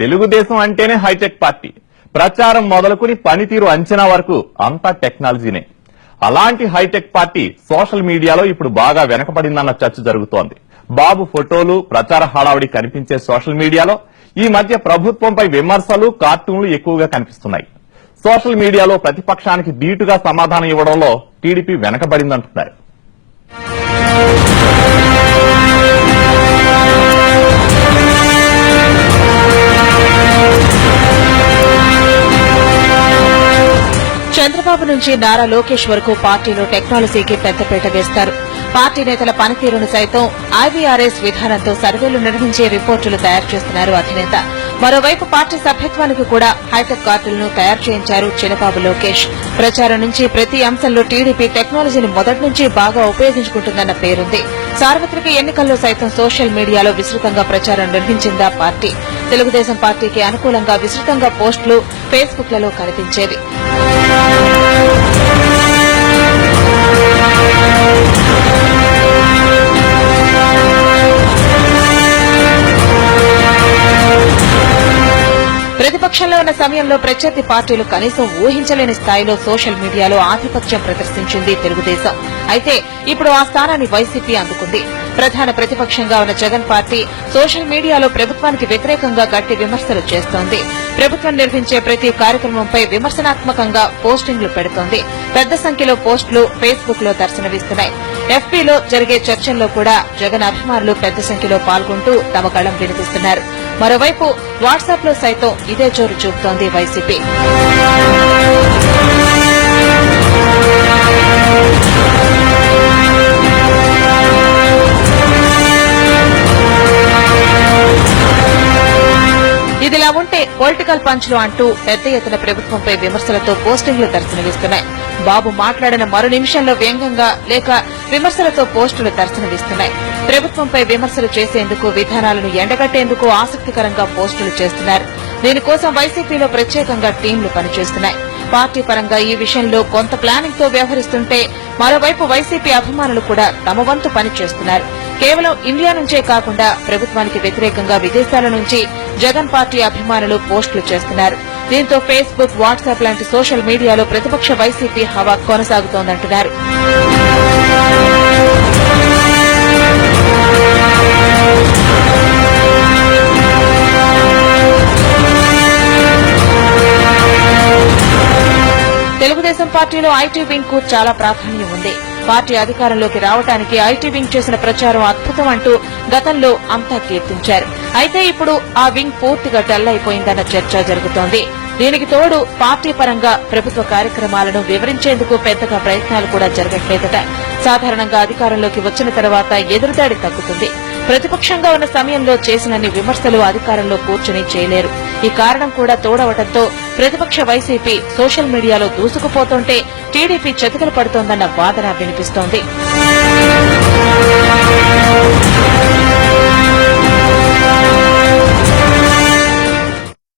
తెలుగుదేశం అంటేనే hitech party. ప్రచారం మొదలుకుని పనితీరు అంచనా వరకు అంతా టెక్నాలజీనే. అలాంటి హైటెక్ పార్టీ సోషల్ మీడియాలో ఇప్పుడు బాగా వెనకబడిందన్న చర్చ జరుగుతోంది. బాబు ఫోటోలు, ప్రచార హడావుడి కనిపించే సోషల్ మీడియాలో ఈ మధ్య ప్రభుత్వంపై విమర్శలు, కార్టూన్లు ఎక్కువగా కనిపిస్తున్నాయి. సోషల్ మీడియాలో ప్రతిపక్షానికి ధీటుగా సమాధానం ఇవ్వడంలో టీడీపీ వెనకబడిందంటున్నారు. చంద్రబాబు నుంచి నారా లోకేష్ వరకు పార్టీలో టెక్నాలజీకి పెద్దపీట వేస్తారు. పార్టీ నేతల పనితీరును సైతం ఐవీఆర్ఎస్ విధానంతో సర్వేలు నిర్వహించే రిపోర్టులు తయారు చేస్తున్నారు అధినేత. మరోవైపు పార్టీ సభ్యత్వానికి కూడా హైటెక్ కార్డులను తయారు చేయించారు చినబాబు లోకేష్. ప్రచారం నుంచి ప్రతి అంశంలో టీడీపీ టెక్నాలజీని మొదటి నుంచి బాగా ఉపయోగించుకుంటుందన్న పేరుంది. సార్వత్రిక ఎన్నికల్లో సైతం సోషల్ మీడియాలో విస్తృతంగా ప్రచారం నిర్వహించిందా పార్టీ. తెలుగుదేశం పార్టీకి అనుకూలంగా విస్తృతంగా పోస్టులు ఫేస్బుక్లలో కనిపించేవి. ప్రతిపక్షంలో ఉన్న సమయంలో ప్రత్యర్థి పార్టీలు కనీసం ఊహించలేని స్థాయిలో సోషల్ మీడియాలో ఆధిపత్యం ప్రదర్శించింది తెలుగుదేశం. అయితే ఇప్పుడు ఆ స్థానాన్ని వైసీపీ అందుకుంది. ప్రధాన ప్రతిపక్షంగా ఉన్న జగన్ పార్టీ సోషల్ మీడియాలో ప్రభుత్వానికి వ్యతిరేకంగా గట్టి విమర్శలు చేస్తోంది. ప్రభుత్వం నిర్వహించే ప్రతి కార్యక్రమంపై విమర్శనాత్మకంగా పోస్టింగ్లు పెడుతోంది. పెద్ద సంఖ్యలో పోస్టులు ఫేస్బుక్ లో దర్శనమిస్తున్నాయి. ఎఫ్బీలో జరిగే చర్చల్లో కూడా జగన్ అభిమానులు పెద్ద సంఖ్యలో పాల్గొంటూ తమ గళం వినిపిస్తున్నారు. మరోవైపు వాట్సాప్ లో సైతం ఇదే జోరు చూపుతోంది వైసీపీ. ఇదిలా ఉంటే పొలిటికల్ పంచ్లు అంటూ పెద్ద ఎత్తున ప్రభుత్వంపై విమర్శలతో పోస్టింగ్లు దర్శనమిస్తున్నాయి. బాబు మాట్లాడిన మరో నిమిషంలో వ్యంగ్యంగా లేక విమర్శలతో పోస్టులు దర్శనమిస్తున్నాయి. ప్రభుత్వంపై విమర్శలు చేసేందుకు, విధానాలను ఎండగట్టేందుకు ఆసక్తికరంగా పోస్టులు చేస్తున్నారు. దీనికోసం వైసీపీలో ప్రత్యేకంగా టీంలు పనిచేస్తున్నాయి. పార్టీ పరంగా ఈ విషయంలో కొంత ప్లానింగ్ తో వ్యవహరిస్తుంటే మరోవైపు వైసీపీ అభిమానులు కూడా తమ వంతు పనిచేస్తున్నారు. కేవలం ఇండియా నుంచే కాకుండా ప్రభుత్వానికి వ్యతిరేకంగా విదేశాల నుంచి జగన్ పార్టీ అభిమానులు పోస్టులు చేస్తున్నారు. దీంతో ఫేస్బుక్, వాట్సాప్ లాంటి సోషల్ మీడియాలో ప్రతిపక్ష వైసీపీ హవా కొనసాగుతోందంటున్నారు. తెలుగుదేశం పార్టీలో ఐటీ వింగ్ కు చాలా ప్రాధాన్యం ఉంది. పార్టీ అధికారంలోకి రావడానికి ఐటీ వింగ్ చేసిన ప్రచారం అద్భుతం అంటూ గతంలో అంతా కీర్తించారు. అయితే ఇప్పుడు ఆ వింగ్ పూర్తిగా డల్ అయిపోయిందన్న చర్చ జరుగుతోంది. దీనికి తోడు పార్టీ పరంగా ప్రభుత్వ కార్యక్రమాలను వివరించేందుకు పెద్దగా ప్రయత్నాలు కూడా జరగట్లేదట. సాధారణంగా అధికారంలోకి వచ్చిన తర్వాత ఎదురుదాడి తగ్గుతుంది. ప్రతిపక్షంగా ఉన్న సమయంలో చేసినన్ని విమర్శలు అధికారంలో కూర్చుని చేయలేరు. ఈ కారణం కూడా తోడవడంతో ప్రతిపక్ష వైసీపీ సోషల్ మీడియాలో దూసుకుపోతుంటే టీడీపీ చతికిల పడుతోందన్న వాదన వినిపిస్తోంది.